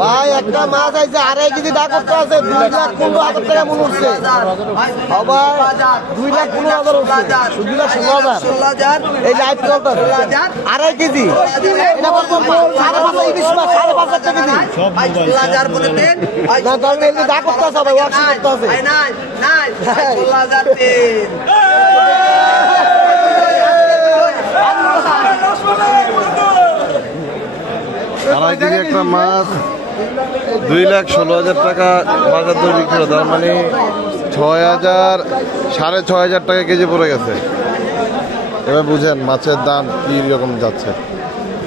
ভাই একটা মাছ আছে 2.5 কেজি দাম করতে আছে 2,15,000 টাকা মন উঠছে আবার 2,15,000 উঠছে 2,16,000 এই লাইভ চলতে 2.5 কেজি এটা কত 5.5 ইলিশ মাছ 5.5 টাকা কেজি 16,000 বলে দেন না দল মিলে দাম করতে আছে ভাই ওয়ার্কশপ করতে আছে নাই নাই 16,000 2.5 কেজি একটা মাছ 2,16,000 টাকা বাজার দর বিক্রি করে, তার মানে 6,000 6,500 টাকা কেজি পড়ে গেছে। এবার বুঝেন মাছের দাম কি রকম যাচ্ছে।